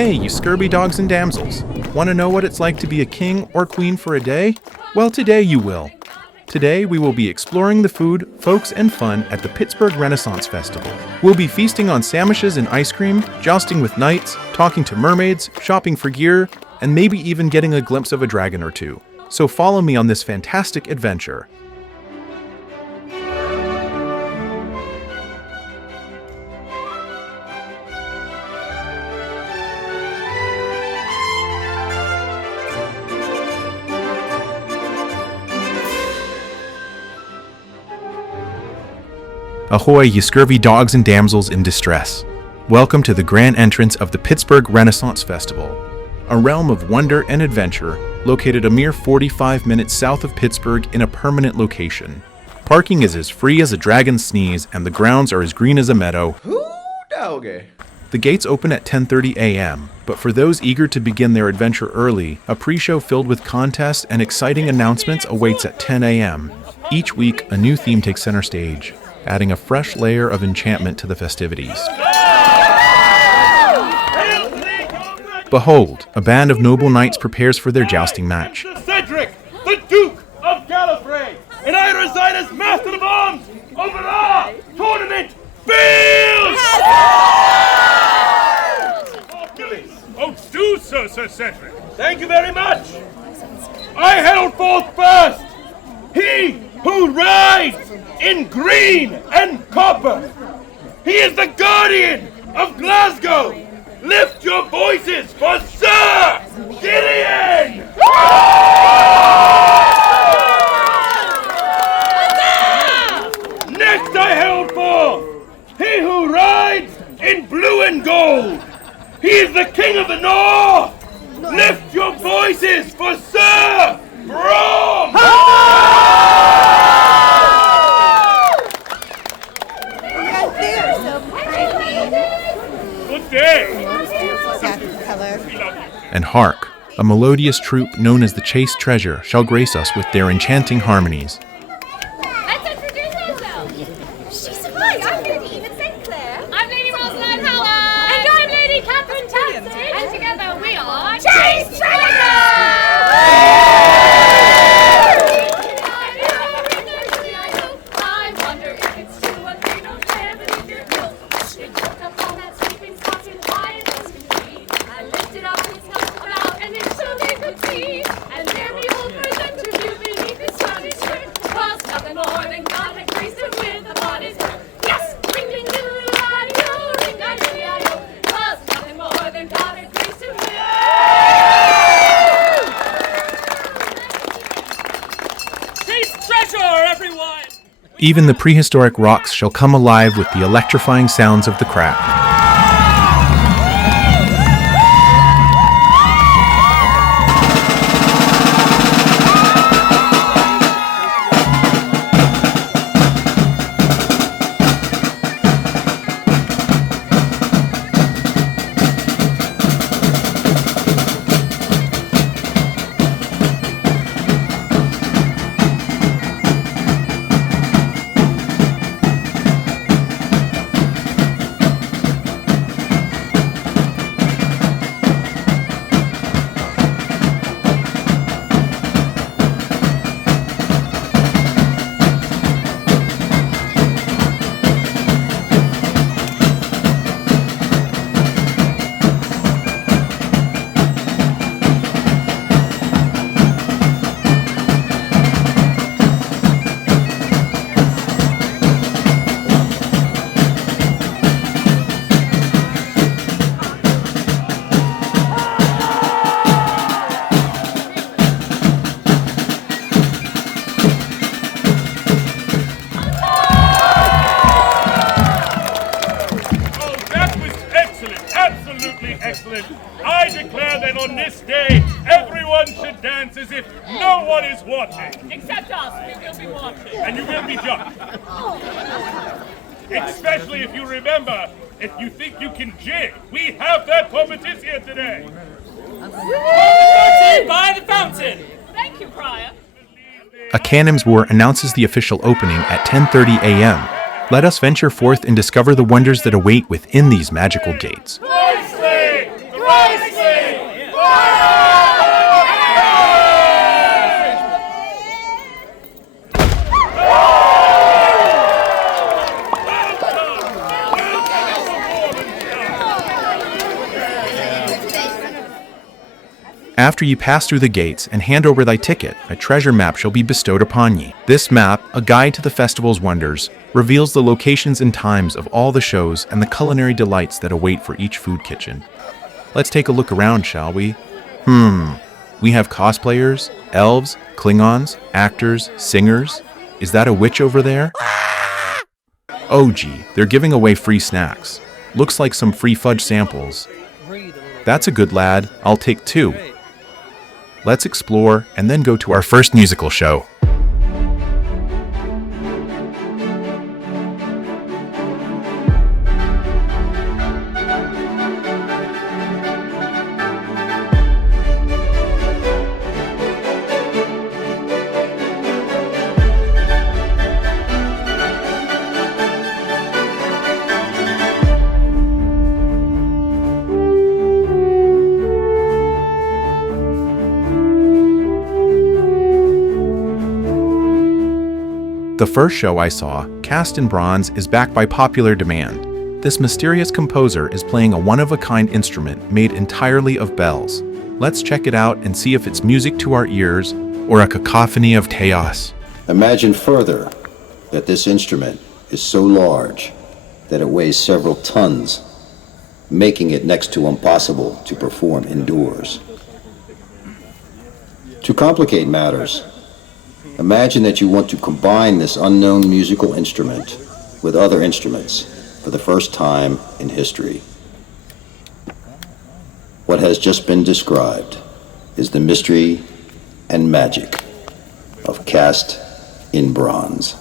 Hey, you scurvy dogs and damsels. Want to know what it's like to be a king or queen for a day? Well, today you will. Today we will be exploring the food, folks, and fun at the Pittsburgh Renaissance Festival. We'll be feasting on sandwiches and ice cream, jousting with knights, talking to mermaids, shopping for gear, and maybe even getting a glimpse of a dragon or two. So follow me on this fantastic adventure. Ahoy, you scurvy dogs and damsels in distress. Welcome to the grand entrance of the Pittsburgh Renaissance Festival, a realm of wonder and adventure located a mere 45 minutes south of Pittsburgh in a permanent location. Parking is as free as a dragon's sneeze and the grounds are as green as a meadow. The gates open at 10:30 a.m., but for those eager to begin their adventure early, a pre-show filled with contests and exciting announcements awaits at 10 a.m. Each week, a new theme takes center stage, adding a fresh layer of enchantment to the festivities. Behold, a band of noble knights prepares for their jousting match. Cedric, the Duke of Gallifrey, and I reside as Master of Arms over our tournament field! Oh, do so, Sir Cedric. Thank you very much. I herald forth first, he who rides in green and copper. He is the guardian of Glasgow. Lift your voices for Sir Gideon! Next I herald forth he who rides in blue and gold. He is the King of the North. Lift your voices for Sir Brom! Good day. And hark, a melodious troupe known as the Chaste Treasure shall grace us with their enchanting harmonies. Let's introduce ourselves. Hi, I'm Lady Enid St. Clair. I'm Lady Rosalind Howard. And I'm Lady Catherine Townsend. And together we are Chaste Treasure! I wonder if it's true what they don't share beneath your quilt. They jumped up on that sleeping spot in quiet as can be. I lifted up his helmet about and it so they could see. And there behold present to view beneath his shiny skirt was nothing more than God had graced him with upon his birth. Yes! Ring ding diddle-io, ring-a-ding-a-io, was nothing more than God had graced him with. Chaste Treasure, everyone! Even the prehistoric rocks shall come alive with the electrifying sounds of the Craic. Excellent. I declare that on this day, everyone should dance as if no one is watching. Except us, we will be watching. And you will be judged. Especially if you remember, if you think you can jig, we have that competition here today. By the fountain! Thank you, Prior. A cannon's roar announces the official opening at 10:30 a.m. Let us venture forth and discover the wonders that await within these magical gates. Nicely! The After ye pass through the gates and hand over thy ticket, a treasure map shall be bestowed upon ye. This map, a guide to the festival's wonders, reveals the locations and times of all the shows and the culinary delights that await for each food kitchen. Let's take a look around, shall we? We have cosplayers, elves, Klingons, actors, singers. Is that a witch over there? Oh gee, they're giving away free snacks. Looks like some free fudge samples. That's a good lad, I'll take 2. Let's explore and then go to our first musical show. The first show I saw, cast in bronze, is back by popular demand. This mysterious composer is playing a one-of-a-kind instrument made entirely of bells. Let's check it out and see if it's music to our ears or a cacophony of chaos. Imagine further that this instrument is so large that it weighs several tons, making it next to impossible to perform indoors. To complicate matters, imagine that you want to combine this unknown musical instrument with other instruments for the first time in history. What has just been described is the mystery and magic of cast in bronze.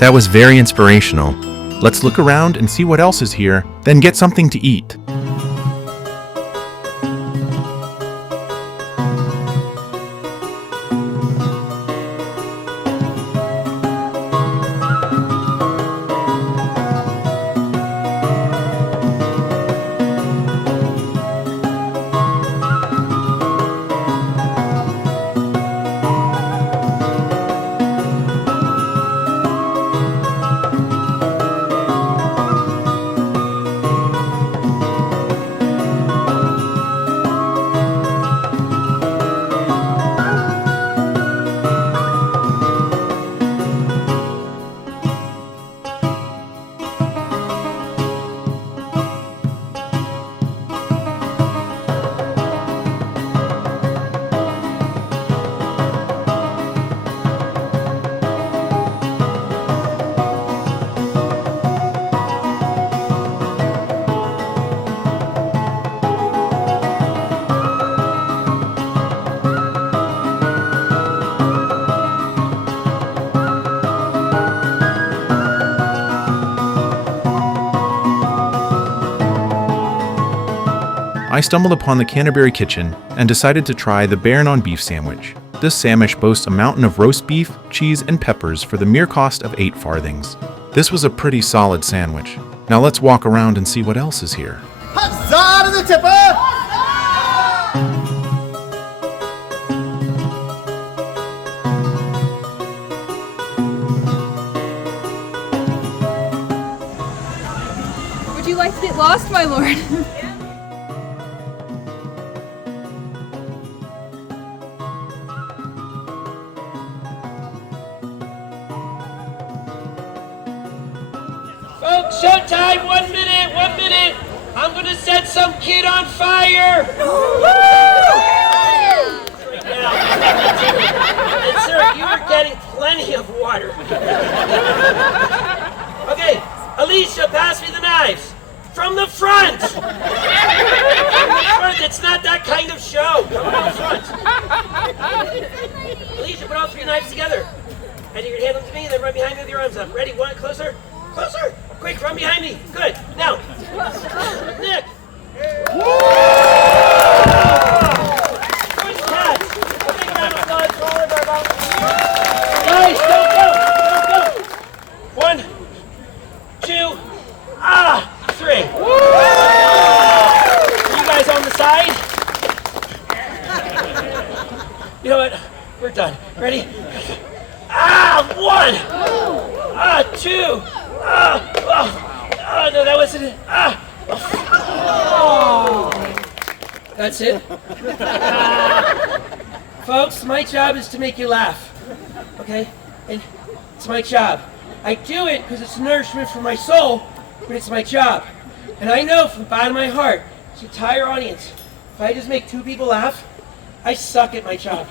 That was very inspirational. Let's look around and see what else is here, then get something to eat. I stumbled upon the Canterbury Kitchen and decided to try the Baron beef sandwich. This sandwich boasts a mountain of roast beef, cheese, and peppers for the mere cost of 8 farthings. This was a pretty solid sandwich. Now let's walk around and see what else is here. the tipper! Would you like to get lost, my lord? Folks, showtime! 1 minute, 1 minute! I'm gonna set some kid on fire! And sir, you are getting plenty of water. Okay, Alicia, pass me the knives. From the front! From the front, it's not that kind of show. Come from the front. Alicia, put all 3 knives together. And you're gonna hand them to me and then run behind me with your arms up. Ready? 1, closer. Closer! Quick, run behind me. Good. Now, Nick. Good catch. A big round of applause for all of our volunteers. Guys, don't go. Don't go. 1, 2, 3. You guys on the side? You know what? We're done. Ready? 1. 2. No, that wasn't it. That's it. Folks, my job is to make you laugh. Okay? And it's my job. I do it because it's nourishment for my soul, but it's my job. And I know from the bottom of my heart, this entire audience, if I just make 2 people laugh, I suck at my job.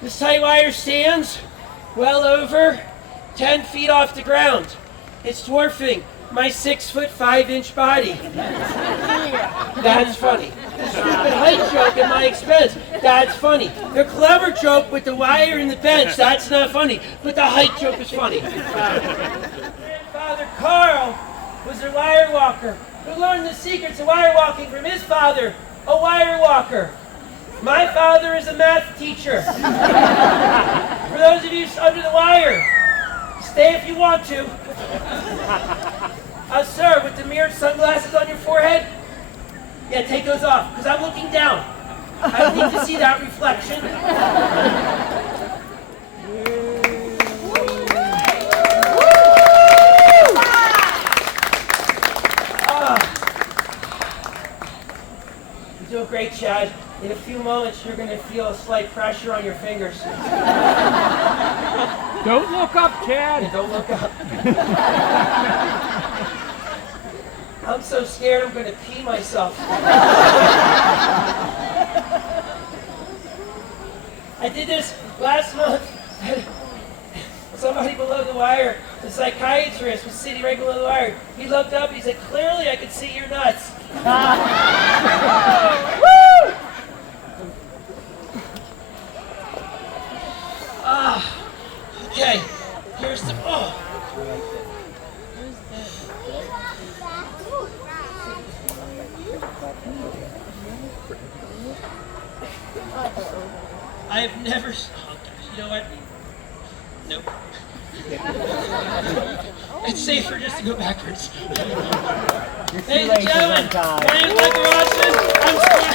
This tight wire stands well over 10 feet off the ground. It's dwarfing my 6'5" body. That's funny. The stupid height joke at my expense. That's funny. The clever joke with the wire and the bench. That's not funny. But the height joke is funny. Grandfather Carl was a wire walker who learned the secrets of wire walking from his father, a wire walker. My father is a math teacher. For those of you under the wire, stay if you want to. Sir, with the mirrored sunglasses on your forehead, yeah, take those off, because I'm looking down. I don't need to see that reflection. You're doing great, Chad. In a few moments, you're going to feel a slight pressure on your fingers. Don't look up, Chad. Yeah, don't look up. I'm so scared I'm going to pee myself. I did this last month. Somebody below the wire, the psychiatrist was sitting right below the wire. He looked up and he said, "Clearly I could see your nuts." Woo! Okay, here's the, I've never, you know what? Nope. It's safer just to go backwards. Ladies and gentlemen, my name is Michael Austin. I'm Squire.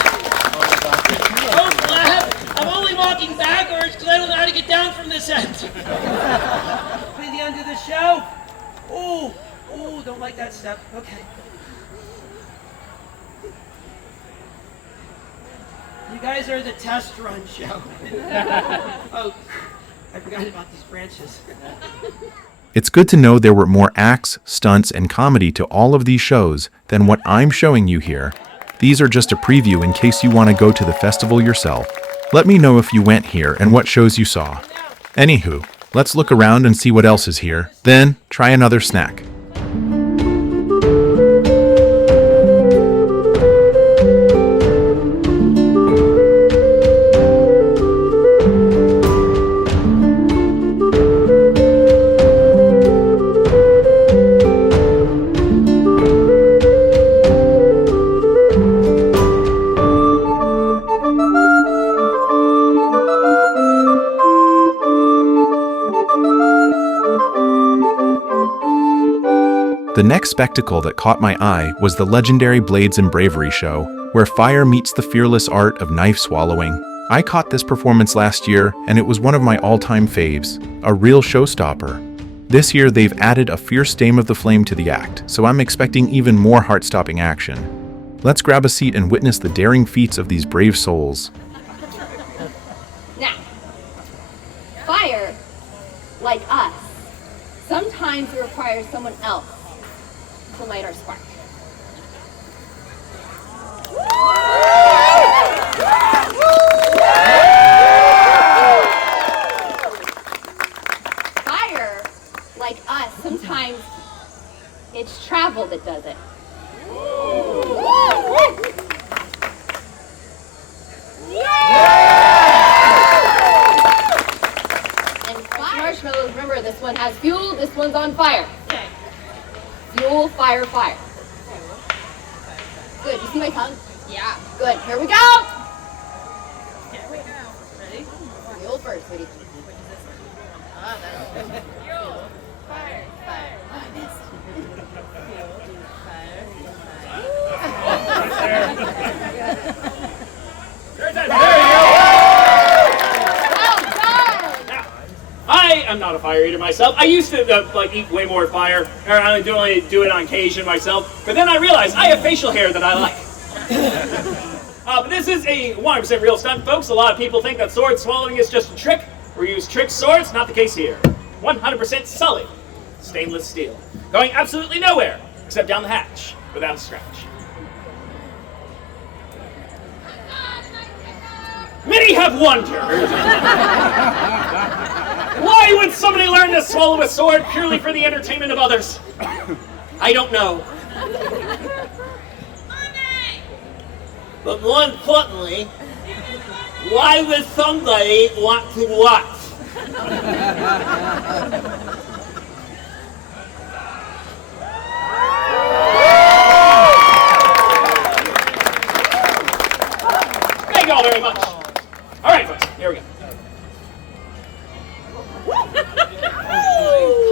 Don't laugh. I'm only walking backwards because I don't know how to get down from this end. Play the end of the show. Ooh, don't like that step. Okay. You guys are the test run show. Oh, I forgot about these branches. It's good to know there were more acts, stunts, and comedy to all of these shows than what I'm showing you here. These are just a preview in case you want to go to the festival yourself. Let me know if you went here and what shows you saw. Anywho, let's look around and see what else is here. Then, try another snack. The next spectacle that caught my eye was the legendary Blades and Bravery show, where fire meets the fearless art of knife swallowing. I caught this performance last year, and it was one of my all-time faves, a real showstopper. This year, they've added a fierce dame of the flame to the act, so I'm expecting even more heart-stopping action. Let's grab a seat and witness the daring feats of these brave souls. Now, fire, like us, sometimes requires someone else to light our spark. Fire, like us, sometimes it's travel that does it. And marshmallows, remember, this one has fuel, this one's on fire. Fuel, fire, fire. Good, you see my tongue? Yeah. Good, here we go! Here we go. Ready? Fuel first, sweetie. Fuel. Fire. Fire. Oh, I missed. I am not a fire eater myself. I used to eat way more fire, or I only do it on occasion myself. But then I realized I have facial hair that I like. But this is a 100% real stunt, folks. A lot of people think that sword swallowing is just a trick. We use trick swords. Not the case here. 100% solid stainless steel, going absolutely nowhere except down the hatch without a scratch. Many have wondered. Why would somebody learn to swallow a sword purely for the entertainment of others? I don't know. But more importantly, why would somebody want to watch? Thank you all very much. All right, folks, here we go.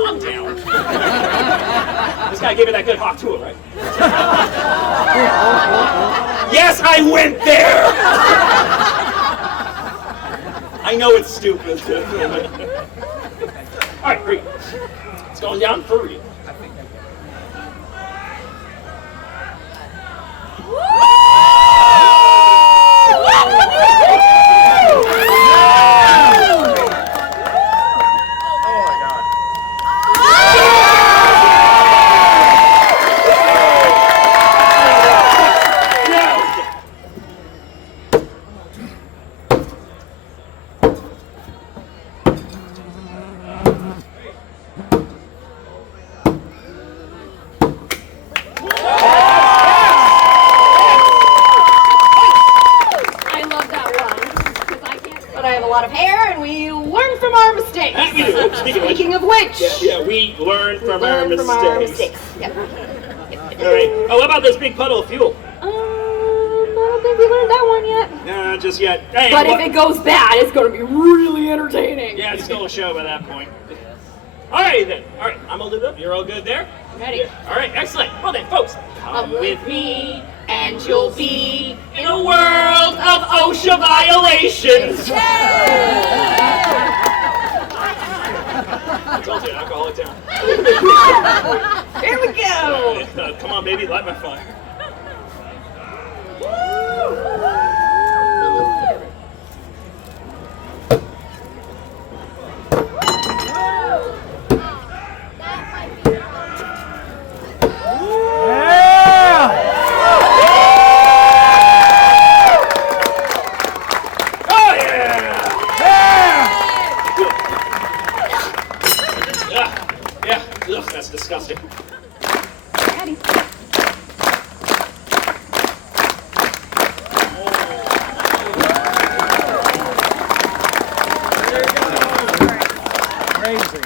Calm down. This guy gave it that good hawk tool, right? Yes, I went there! I know it's stupid. All right, great. It's going down for real. Speaking of which, we learn from our mistakes. Yep. All right. Oh, what about this big puddle of fuel? I don't think we learned that one yet. No, just yet. Hey, but if it goes bad, it's going to be really entertaining. Yeah, it's still a show by that point. All right, then. All right, I'm all lit up. You're all good there? Ready. All right, excellent. Well then, folks, come with me, and you'll be in a world of OSHA violations. I told you, alcoholic town. Here we go. Come on, baby, light my fire. That's disgusting. Ready. Crazy.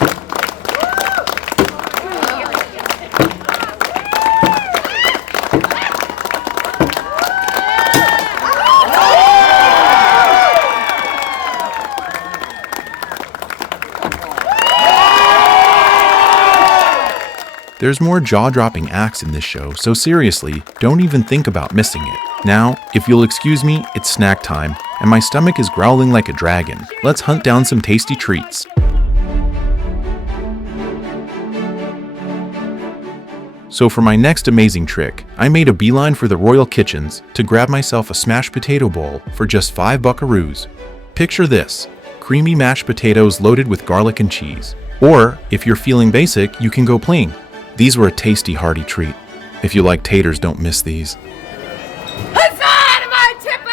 There's more jaw-dropping acts in this show, so seriously, don't even think about missing it. Now, if you'll excuse me, it's snack time, and my stomach is growling like a dragon. Let's hunt down some tasty treats. So for my next amazing trick, I made a beeline for the Royal Kitchens to grab myself a smashed potato bowl for just 5 buckaroos. Picture this, creamy mashed potatoes loaded with garlic and cheese. Or, if you're feeling basic, you can go plain. These were a tasty, hearty treat. If you like taters, don't miss these. Huzzah to my tipper!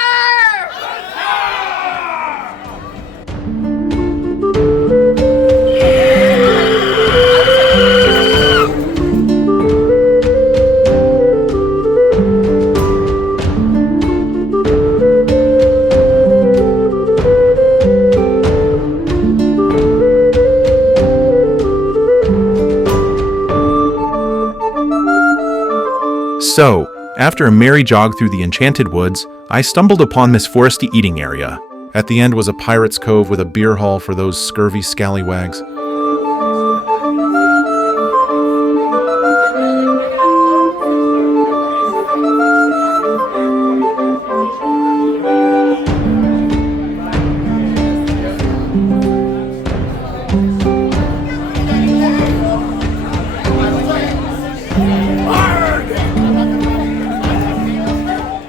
So, after a merry jog through the Enchanted Woods, I stumbled upon this foresty eating area. At the end was a pirate's cove with a beer hall for those scurvy scallywags.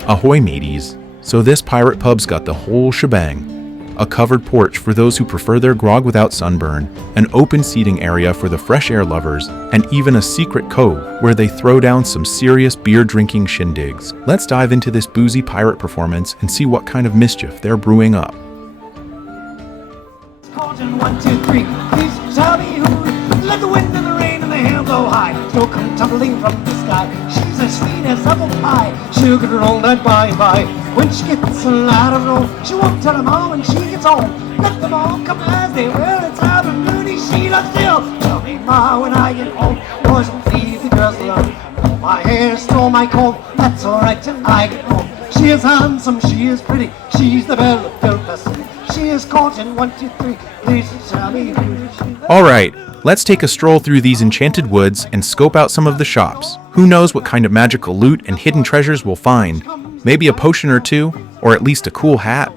Ahoy mateys! So this pirate pub's got the whole shebang. A covered porch for those who prefer their grog without sunburn, an open seating area for the fresh air lovers, and even a secret cove where they throw down some serious beer-drinking shindigs. Let's dive into this boozy pirate performance and see what kind of mischief they're brewing up. Cauldron, 1, 2, 3. Please tell me who let the wind and the rain and the hail blow high. Snow come tumbling from the sky. She's as sweet as apple pie. Sugar roll that by and by. When she gets a lot of roll, she won't tell them all when she gets home. Let them all come as they will. It's out of Moody. She loves still. Tell me, Ma, when I get home, boys will leave the girls alone. My hair stole my comb. That's all right till I get home. She is handsome. She is pretty. She's the belle of Belfast. She is caught in 1, 2, 3. Please tell me who she is. Alright, let's take a stroll through these enchanted woods and scope out some of the shops. Who knows what kind of magical loot and hidden treasures we'll find? Maybe a potion or two, or at least a cool hat.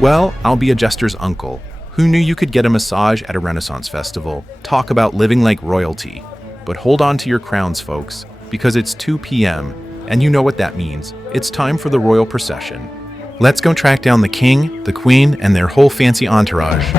Well, I'll be a jester's uncle. Who knew you could get a massage at a Renaissance festival? Talk about living like royalty. But hold on to your crowns, folks, because it's 2 p.m., and you know what that means. It's time for the royal procession. Let's go track down the king, the queen, and their whole fancy entourage.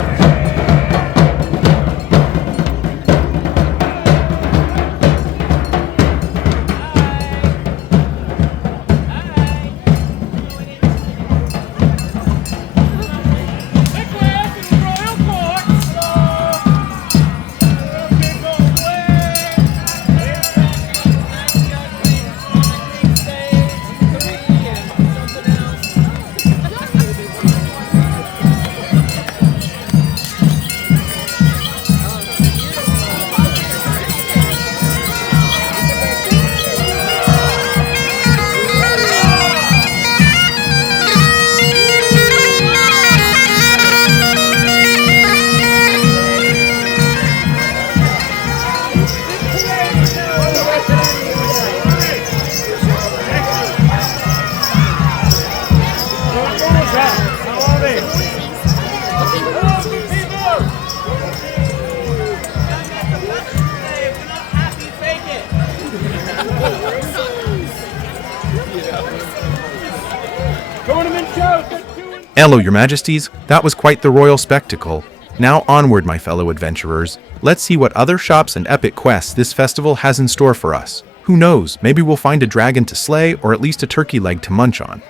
Hello, your majesties. That was quite the royal spectacle. Now onward, my fellow adventurers. Let's see what other shops and epic quests this festival has in store for us. Who knows, maybe we'll find a dragon to slay or at least a turkey leg to munch on.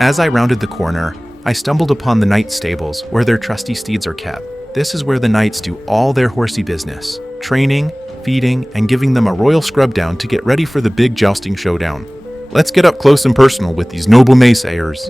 As I rounded the corner, I stumbled upon the knight stables where their trusty steeds are kept. This is where the knights do all their horsey business, training, feeding, and giving them a royal scrub down to get ready for the big jousting showdown. Let's get up close and personal with these noble naysayers.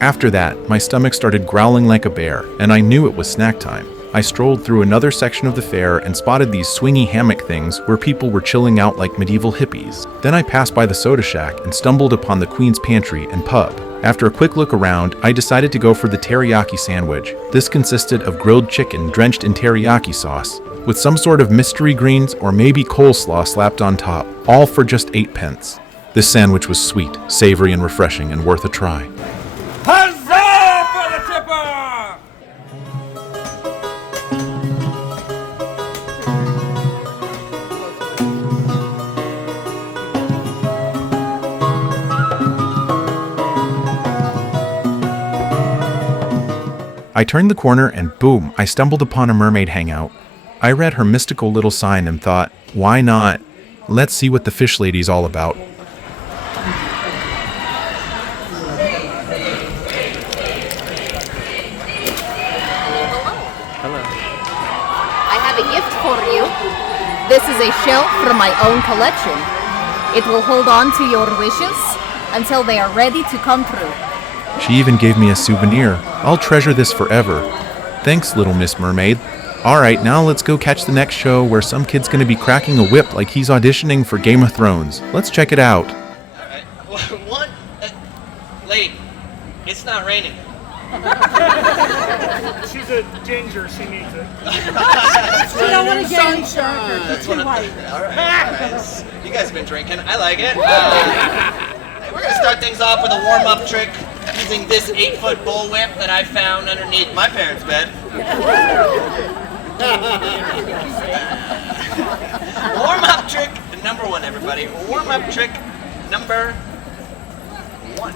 After that, my stomach started growling like a bear, and I knew it was snack time. I strolled through another section of the fair and spotted these swingy hammock things where people were chilling out like medieval hippies. Then I passed by the soda shack and stumbled upon the Queen's Pantry and pub. After a quick look around, I decided to go for the Teriyaki Sandwich. This consisted of grilled chicken drenched in teriyaki sauce, with some sort of mystery greens or maybe coleslaw slapped on top, all for just 8 pence. This sandwich was sweet, savory, and refreshing, and worth a try. Huzzah for the tipper! I turned the corner and boom, I stumbled upon a Mermaid Hangout. I read her mystical little sign and thought, why not? Let's see what the fish lady's all about. I have a gift for you. This is a shell from my own collection. It will hold on to your wishes until they are ready to come true. She even gave me a souvenir. I'll treasure this forever. Thanks, little Miss Mermaid. Alright, now let's go catch the next show where some kid's gonna be cracking a whip like he's auditioning for Game of Thrones. Let's check it out. What? Lady, it's not raining. She's a ginger, she needs it. You don't want to get any darker. That's Too what white. Alright, guys. You guys have been drinking. I like it. We're gonna start things off with a warm-up trick using this 8-foot bullwhip that I found underneath my parents' bed. Warm-up trick number 1, everybody. Warm-up trick number 1.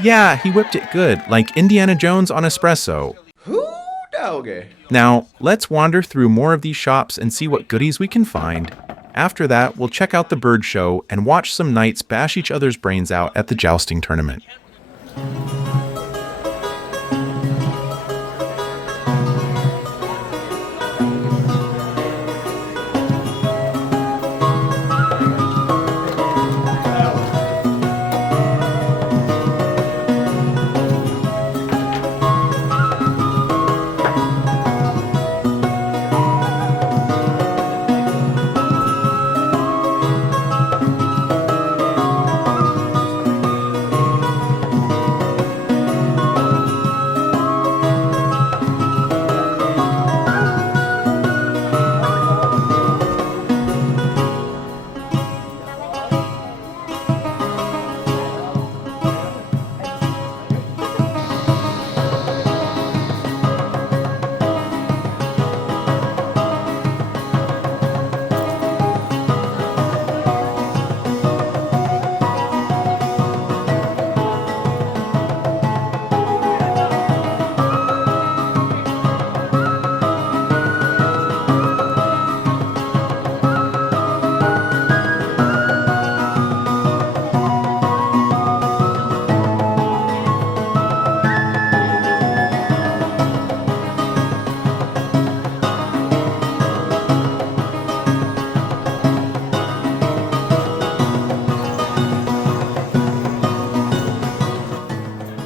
Yeah, he whipped it good, like Indiana Jones on espresso. Now, let's wander through more of these shops and see what goodies we can find. After that, we'll check out the bird show and watch some knights bash each other's brains out at the jousting tournament.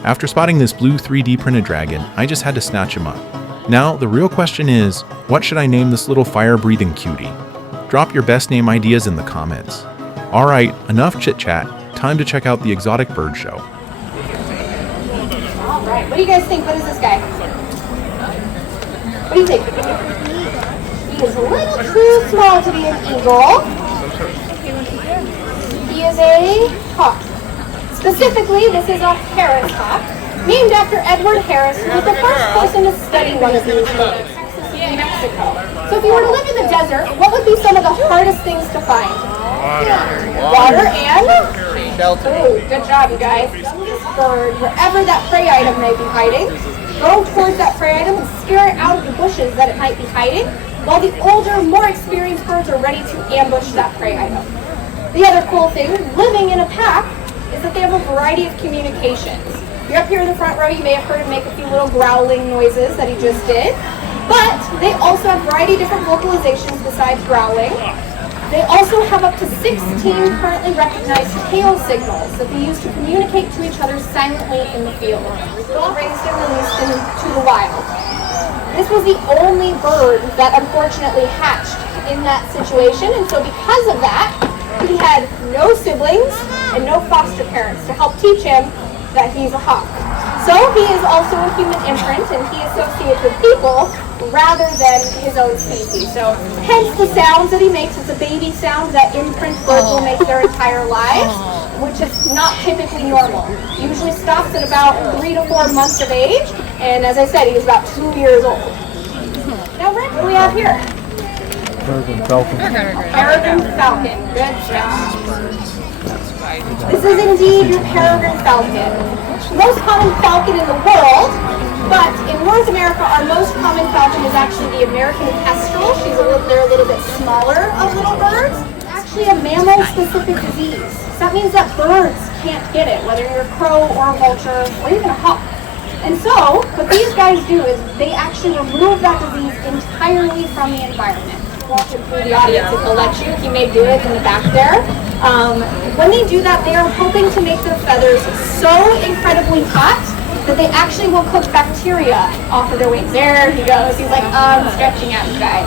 After spotting this blue 3D printed dragon, I just had to snatch him up. Now, the real question is, what should I name this little fire-breathing cutie? Drop your best name ideas in the comments. Alright, enough chit-chat, time to check out the exotic bird show. Alright, what do you guys think? What is this guy? What do you think? He is a little too small to be an eagle. He is a hawk. Specifically, this is a Harris hawk, named after Edward Harris, who was the first person to study one of these birds in Mexico. So if you were to live in the desert, what would be some of the hardest things to find? Water and? Shelter. Ooh, good job, you guys. This bird, wherever that prey item may be hiding, go towards that prey item and scare it out of the bushes that it might be hiding, while the older, more experienced birds are ready to ambush that prey item. The other cool thing, living in a pack, is that they have a variety of communications. You're up here in the front row, you may have heard him make a few little growling noises that he just did, but they also have a variety of different vocalizations besides growling. They also have up to 16 currently recognized tail signals that they use to communicate to each other silently in the field, raised and released into the wild. This was the only bird that unfortunately hatched in that situation, and so because of that, he had no siblings and no foster parents to help teach him that he's a hawk. So he is also a human imprint, and he associates with people rather than his own species. So hence the sounds that he makes. It's a baby sound that imprint birds will make their entire lives, which is not typically normal. Usually stops at about 3 to 4 months of age, and as I said, he was about 2 years old. Now Rick, what do we have here? Peregrine falcon. Peregrine falcon. Good job. This is indeed your peregrine falcon. Most common falcon in the world, but in North America, our most common falcon is actually the American kestrel. They're a little bit smaller of little birds. It's actually a mammal-specific disease. So that means that birds can't get it, whether you're a crow or a vulture or even a hawk. And so, what these guys do is they actually remove that disease entirely from the environment. Walking through the audience if they'll let you. He may do it in the back there. When they do that, they are hoping to make their feathers so incredibly hot that they actually will cook bacteria off of their wings. There he goes. He's like, stretching out, you guys.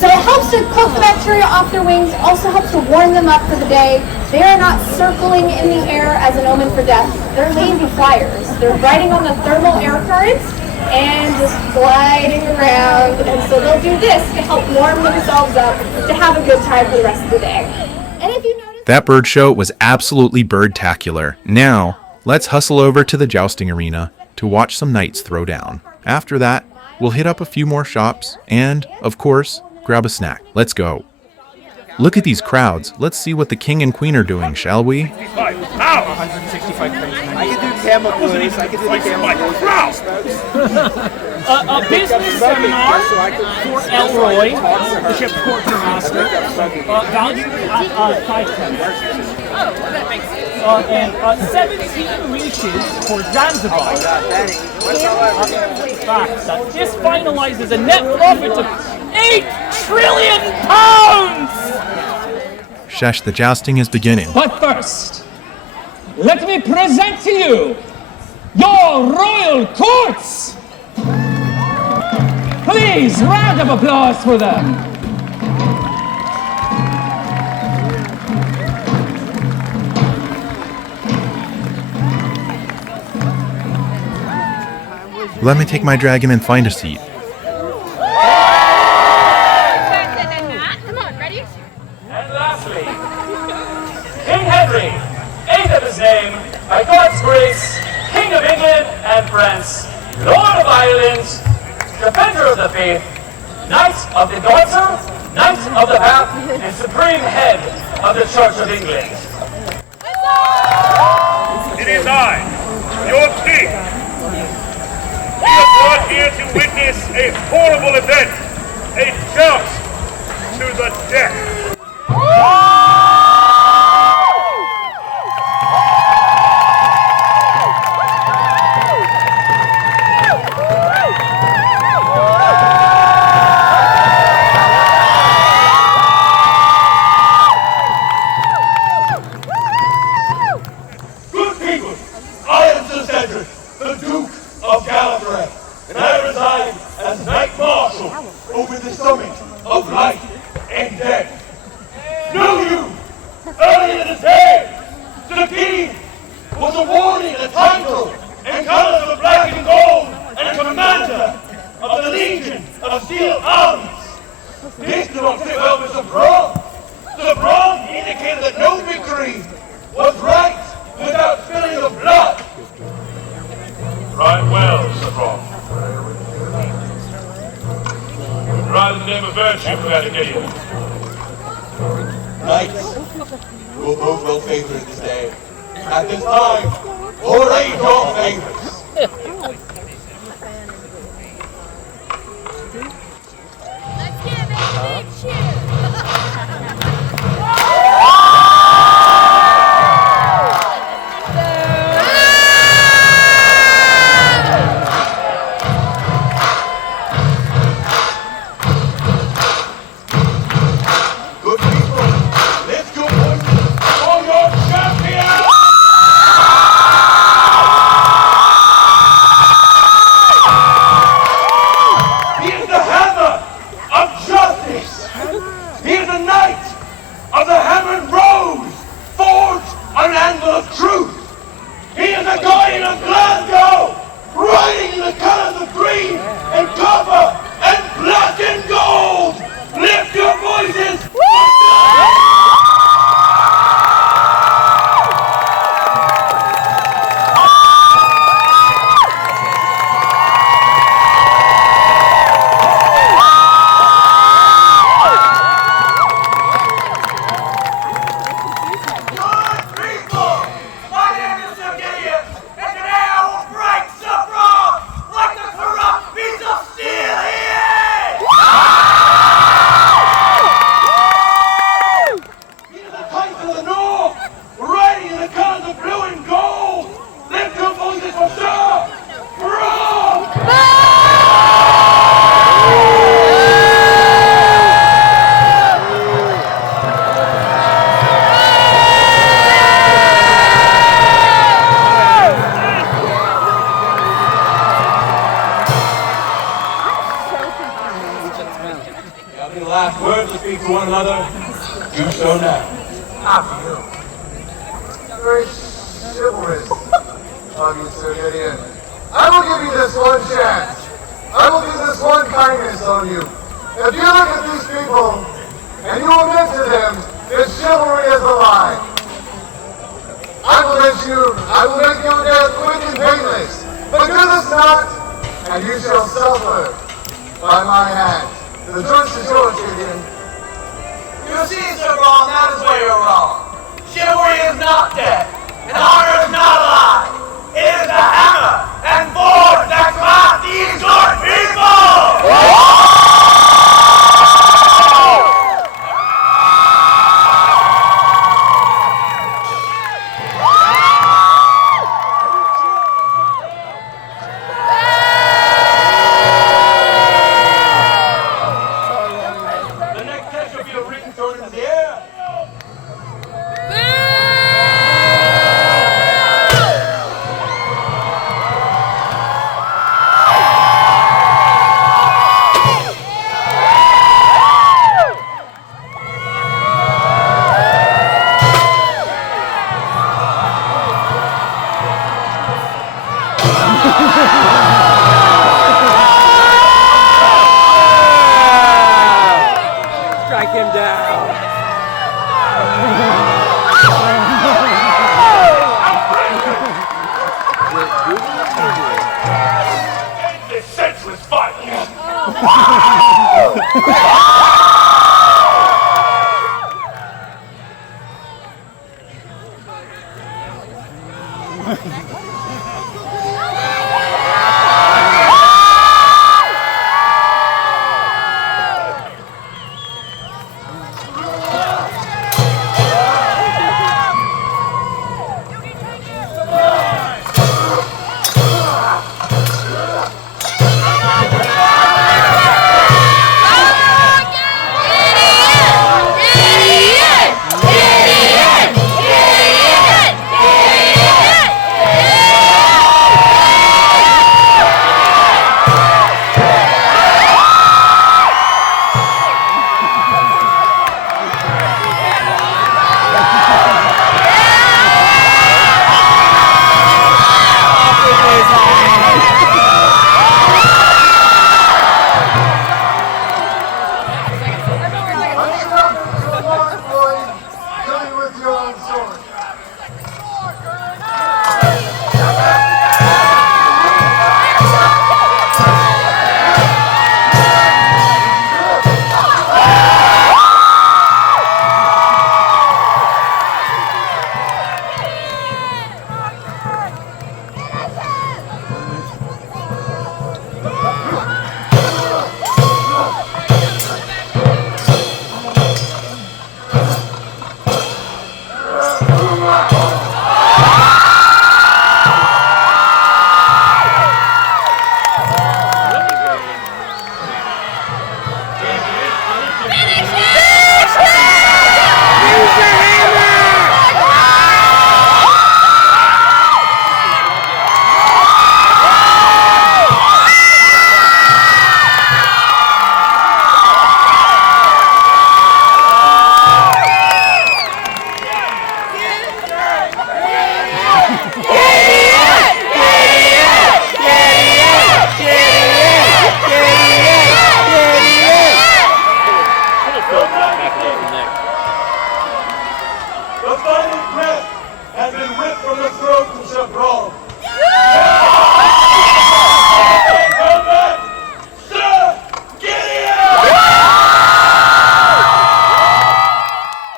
So it helps to cook the bacteria off their wings, also helps to warm them up for the day. They are not circling in the air as an omen for death. They're lazy flyers. They're riding on the thermal air currents and just gliding around. And so they'll do this to help warm themselves up to have a good time for the rest of the day. And if you notice, That bird show was absolutely bird-tacular. Now, let's hustle over to the Jousting Arena to watch some knights throw down. After that, we'll hit up a few more shops and, of course, grab a snack. Let's go. Look at these crowds. Let's see what the king and queen are doing, shall we? 165 I can do camel blues. I can do the camel blues. A business seminar for Elroy, the ship's quartermaster, valued at 5 cents. And 17 leashes for Zanzibar. In fact, this finalizes a net profit of £8 trillion! Shush, the jousting is beginning. But first, let me present to you your royal courts! Please, round of applause for them. Let me take my dragon and find a seat. Come on, ready? And lastly, King Henry, 8th of his name, by God's grace, King of England and France, Lord of Ireland, Defender of the Faith, Knight of the Daughter, Knight of the Bath, and Supreme Head of the Church of England. It is I, your king. We are brought here to witness a horrible event, a joust to the death. Good people, I am Sir Cedric, the Duke of Gallifrey, and I reside as Knight Marshal over the summit of life and death. Know you, earlier in the day, the king was awarded a title and colors of black and gold and a commander of the Legion of Steel Armies. This did not fit well with the bronze. The bronze indicated that no victory was right without spilling of blood. Right well, Sir Brom. Right in the name of virtue, Reidiculous. Knights, you will both well favored this day. At this time, orate your favors. Let's give it a big cheer. Good people, lift your voices for your champion! He is the hammer of justice. He is the knight of the hammered rose, forged on an anvil of truth. He is the guardian of Glasgow, riding in the colors of green and copper and black and gold. Lift your voices! Good one another, do so now. After you. Very chivalrous of you, Sir Gideon. I will give you this one chance. I will do this one kindness on you. If you look at these people, and you will mention them, that chivalry is a lie. I will make your death quick and painless. But do this not, and you shall suffer by my hand. The choice is yours, Gideon. You see, Sir Braun, that is where you're wrong. Chivalry is not dead, and honor is not alive. It is the hammer and forge that class these good people!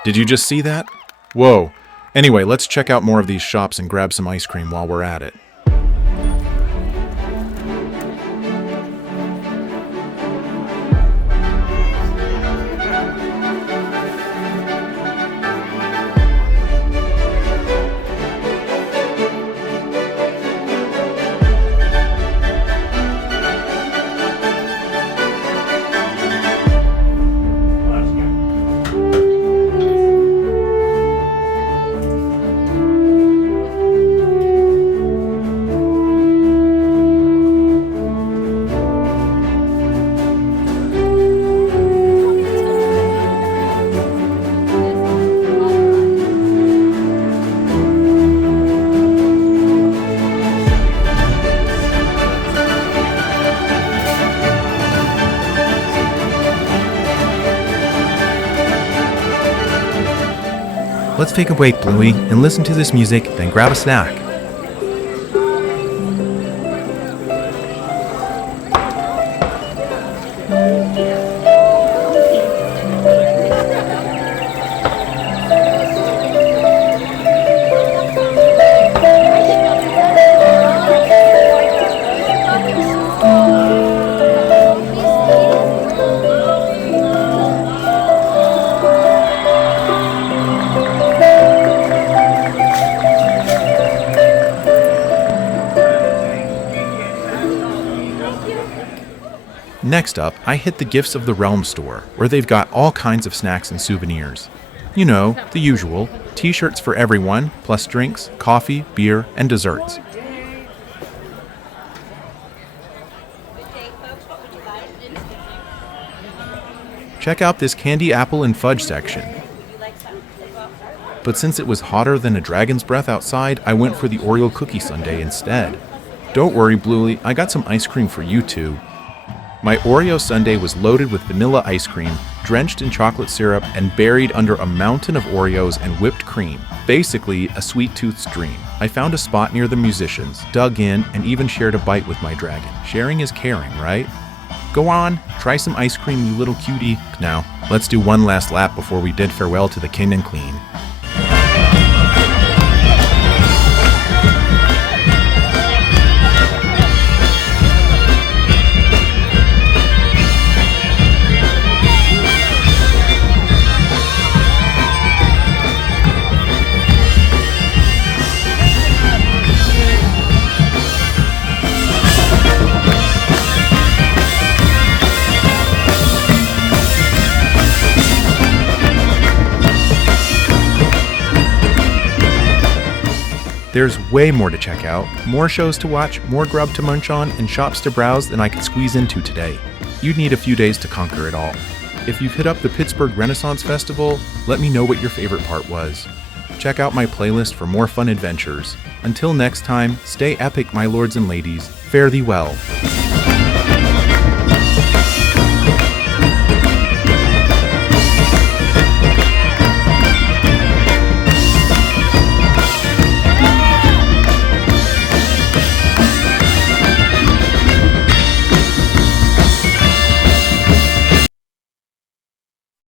Did you just see that? Whoa. Anyway, let's check out more of these shops and grab some ice cream while we're at it. Let's take a break, Bluey, and listen to this music, then grab a snack. Next up, I hit the Gifts of the Realm store, where they've got all kinds of snacks and souvenirs. You know, the usual, t-shirts for everyone, plus drinks, coffee, beer, and desserts. Check out this candy apple and fudge section. But since it was hotter than a dragon's breath outside, I went for the Oreo cookie sundae instead. Don't worry, Bluey, I got some ice cream for you too. My Oreo sundae was loaded with vanilla ice cream, drenched in chocolate syrup, and buried under a mountain of Oreos and whipped cream. Basically, a sweet tooth's dream. I found a spot near the musicians, dug in, and even shared a bite with my dragon. Sharing is caring, right? Go on, try some ice cream, you little cutie. Now, let's do one last lap before we bid farewell to the king and queen. There's way more to check out, more shows to watch, more grub to munch on, and shops to browse than I could squeeze into today. You'd need a few days to conquer it all. If you've hit up the Pittsburgh Renaissance Festival, let me know what your favorite part was. Check out my playlist for more fun adventures. Until next time, stay epic, my lords and ladies. Fare thee well.